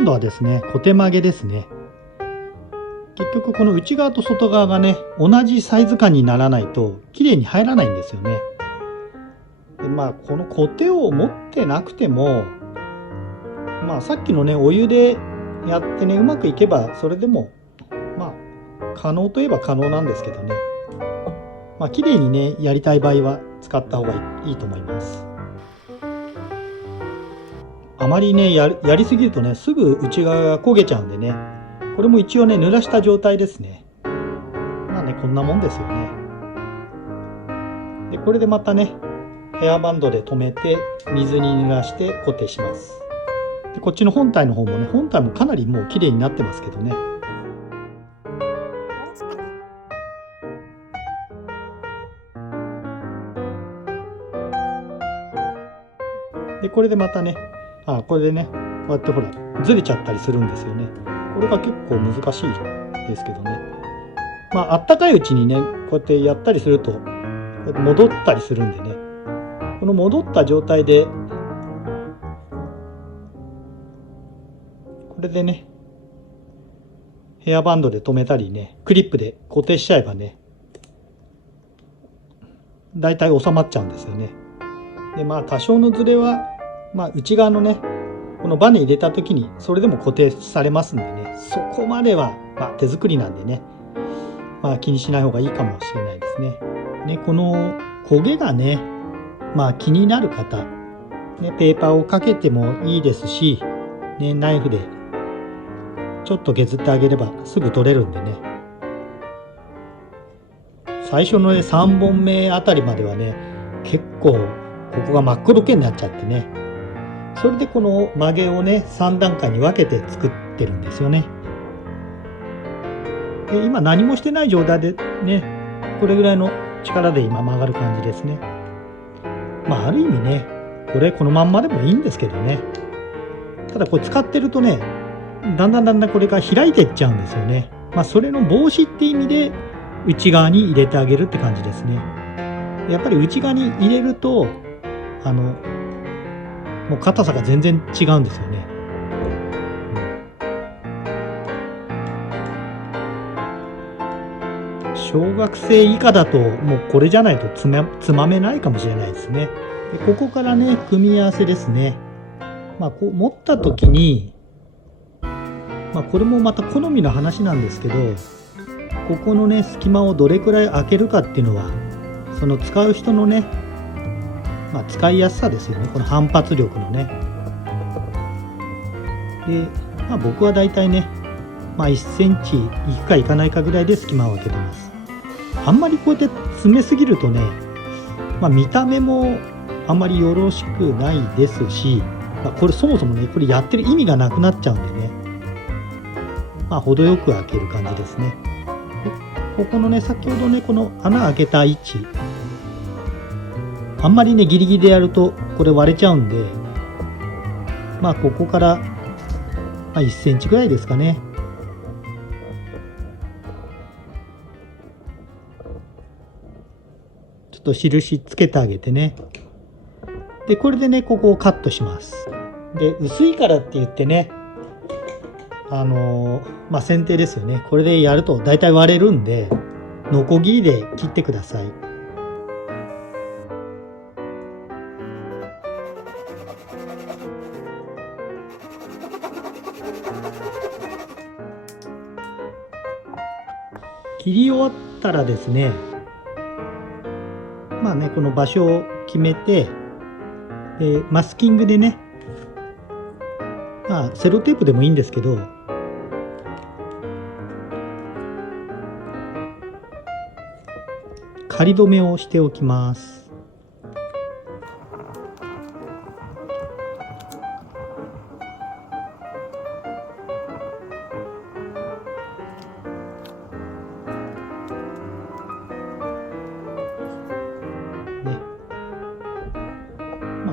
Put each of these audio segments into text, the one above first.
今度はですね、小手曲げですね。結局この内側と外側がね、同じサイズ感にならないと綺麗に入らないんですよね。でこのコテを持ってなくても、さっきのね、お湯でやってね、うまくいけばそれでも可能といえば可能なんですけどね。綺麗にね、やりたい場合は使った方がいいと思います。あまりね、やりすぎるとね、すぐ内側が焦げちゃうんでね、これも一応ね、濡らした状態ですね。こんなもんですよね。で、これでまたね、ヘアバンドで留めて、水に濡らして固定します。で、こっちの本体の方もね、本体もかなりもう綺麗になってますけどね。で、これでまたね、これでね、こうやってほら、ずれちゃったりするんですよね。これが結構難しいですけどね。あったかいうちにね、こうやってやったりすると、こうやって戻ったりするんでね、この戻った状態で、これでね、ヘアバンドで留めたりね、クリップで固定しちゃえばね、だいたい収まっちゃうんですよね。で、多少のズレは、内側のね、このバネ入れた時にそれでも固定されますんでね、そこまでは、手作りなんでね、気にしない方がいいかもしれないですね。ね、この焦げがね、気になる方、ね、ペーパーをかけてもいいですし、ね、ナイフでちょっと削ってあげればすぐ取れるんでね。最初のね、3本目あたりまではね、結構ここが真っ黒けになっちゃってね、それでこの曲げをね、3段階に分けて作ってるんですよね。で、今何もしてない状態でね、これぐらいの力で今曲がる感じですね。ある意味ね、このまんまでもいいんですけどね。ただこれ使ってるとね、だんだんこれが開いていっちゃうんですよね。それの防止って意味で内側に入れてあげるって感じですね。やっぱり内側に入れるともう硬さが全然違うんですよね。小学生以下だともうこれじゃないとつまめないかもしれないですね。で、ここからね、組み合わせですね。こう持った時に、これもまた好みの話なんですけど、ここのね、隙間をどれくらい開けるかっていうのは、その使う人のね、使いやすさですよね。この反発力のね。で、僕はだいたいね、1センチいくかいかないかぐらいで隙間を開けてます。あんまりこうやって詰めすぎるとね、見た目もあんまりよろしくないですし、これそもそもね、これやってる意味がなくなっちゃうんでね、程よく開ける感じですね。で、ここのね、先ほどね、この穴開けた位置、あんまりね、ギリギリでやるとこれ割れちゃうんで、ここから、1センチぐらいですかね。ちょっと印つけてあげてね。で、これでね、ここをカットします。で、薄いからって言ってね、剪定ですよね。これでやると大体割れるんで、ノコギリで切ってください。切り終わったらですね、この場所を決めて、マスキングでね、セロテープでもいいんですけど、仮止めをしておきます。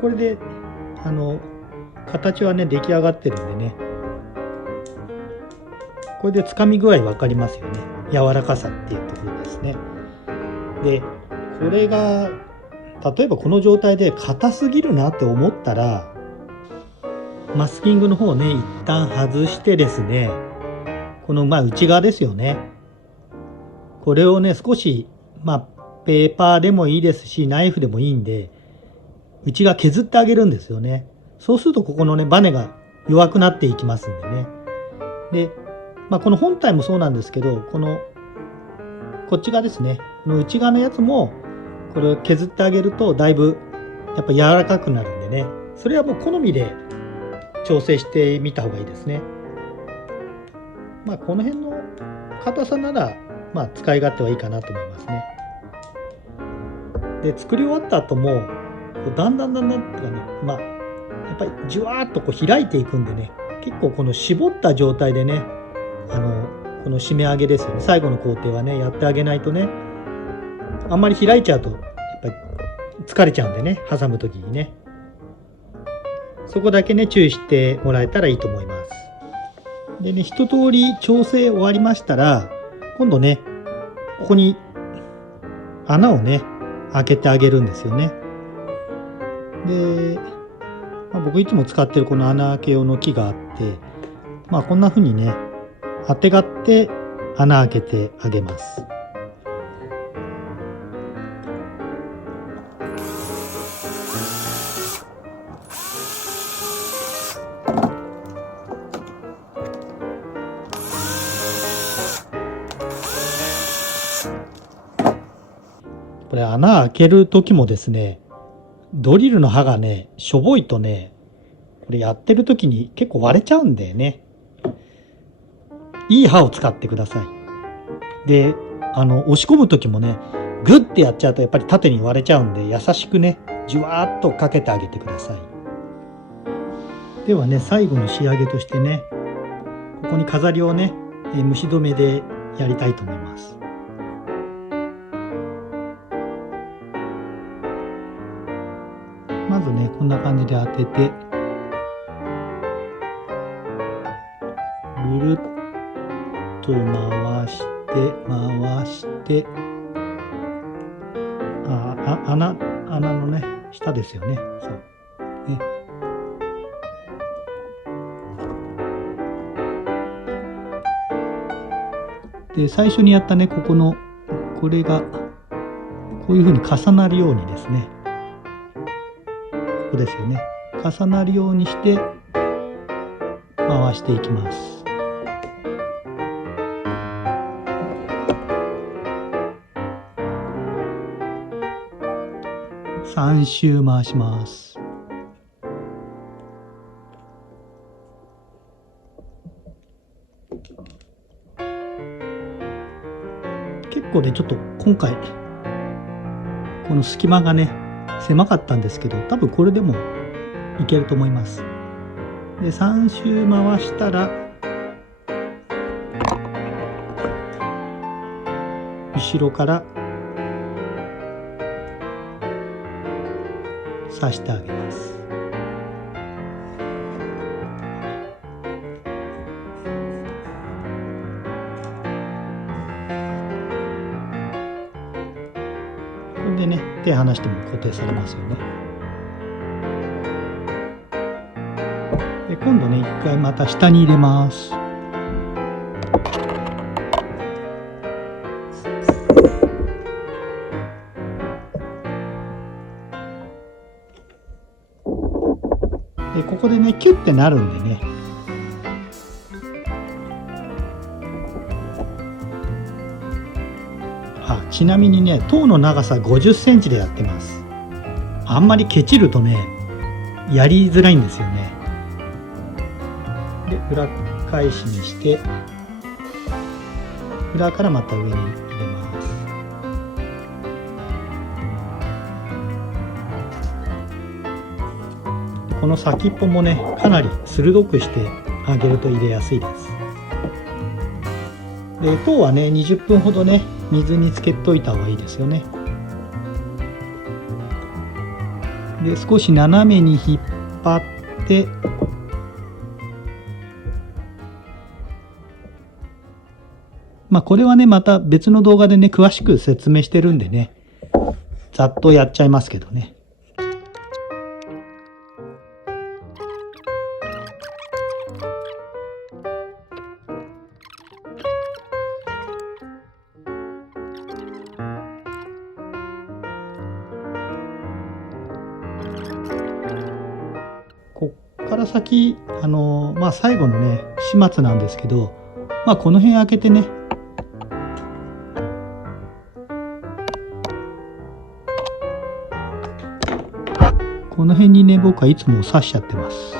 これで形はね出来上がってるんでね、これでつかみ具合分かりますよね。柔らかさっていうところですね。で、これが例えばこの状態で硬すぎるなって思ったら、マスキングの方をね一旦外してですね、この内側ですよね、これをね少しペーパーでもいいですしナイフでもいいんで内側削ってあげるんですよね。そうするとここのねバネが弱くなっていきますんでね。で、この本体もそうなんですけど、こっち側ですね、この内側のやつもこれを削ってあげるとだいぶやっぱ柔らかくなるんでね、それはもう好みで調整してみた方がいいですね。この辺の硬さなら使い勝手はいいかなと思いますね。で作り終わった後もだんだんっていうかね、やっぱりじゅわーっと開いていくんでね、結構この絞った状態でね、この締め上げですよね、最後の工程はねやってあげないとね、あんまり開いちゃうとやっぱり疲れちゃうんでね、挟む時にね、そこだけね注意してもらえたらいいと思います。でね、一通り調整終わりましたら、今度ねここに穴をね開けてあげるんですよね。で、僕いつも使ってるこの穴開け用の木があって、こんな風にねあてがって穴開けてあげます。これ穴開ける時もですね、ドリルの刃がねしょぼいとね、これやってる時に結構割れちゃうんでね、いい刃を使ってください。で、押し込む時もねグッてやっちゃうとやっぱり縦に割れちゃうんで、優しくねじゅわーっとかけてあげてください。ではね、最後の仕上げとしてね、ここに飾りをね虫止めでやりたいと思います。まずねこんな感じで当てて、ぐるっと回して穴のね下ですよね。そうね。で最初にやったねこれがこういうふうに重なるようにですね、ここですよね、重なるようにして回していきます。3周回します。結構ねちょっと今回この隙間がね狭かったんですけど、多分これでもいけると思います。で3周回したら後ろから刺してあげます。これでね手離しても固定されますよね。で今度ね一回また下に入れます。でここでねキュッてなるんでね、ちなみにね塔の長さ50センチでやってます。あんまりケチるとねやりづらいんですよね。で裏返しにして裏からまた上に入れます。この先っぽもねかなり鋭くしてあげると入れやすいです。で塔はね20分ほどね水につけといた方がいいですよね。で少し斜めに引っ張ってこれはねまた別の動画でね詳しく説明してるんでねざっとやっちゃいますけどね。から先、最後のね、始末なんですけど、この辺開けてね、この辺にね、僕はいつも刺しちゃってます。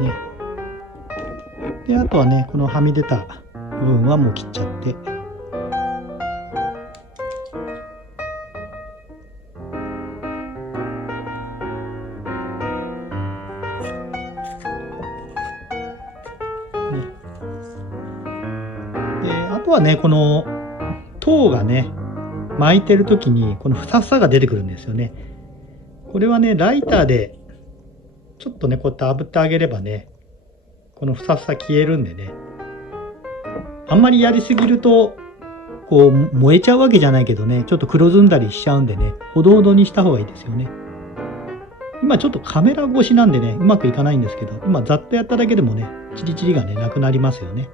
ね。で、あとはね、このはみ出た部分はもう切っちゃって。で、あとはね、この塔がね、巻いてる時にこのふさふさが出てくるんですよね。これはね、ライターでちょっとね、こうやって炙ってあげればね、このふさふさ消えるんでね。あんまりやりすぎると、こう燃えちゃうわけじゃないけどね、ちょっと黒ずんだりしちゃうんでね、ほどほどにした方がいいですよね。今ちょっとカメラ越しなんでね、うまくいかないんですけど、今ざっとやっただけでもね、チリチリがね、なくなりますよね。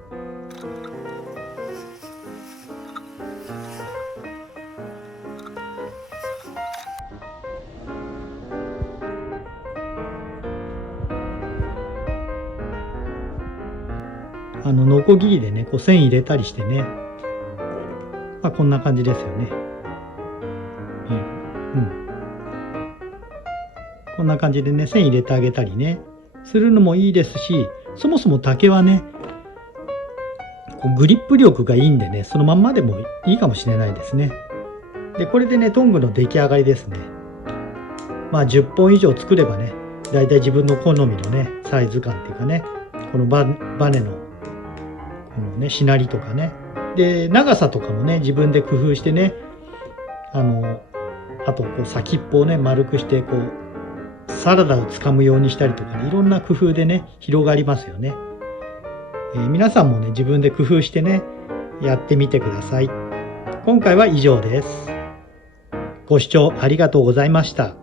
ノコギリでね、こう線入れたりしてね、こんな感じですよね。こんな感じでね、線入れてあげたりね、するのもいいですし、そもそも竹はね、こうグリップ力がいいんでね、そのまんまでもいいかもしれないですね。で、これでね、トングの出来上がりですね。10本以上作ればね、だいたい自分の好みのね、サイズ感っていうかね、このバネの、このね、しなりとかね。で、長さとかもね、自分で工夫してね、あと、こう先っぽをね、丸くして、こう、サラダをつかむようにしたりとかね、いろんな工夫でね、広がりますよね。皆さんもね、自分で工夫してね、やってみてください。今回は以上です。ご視聴ありがとうございました。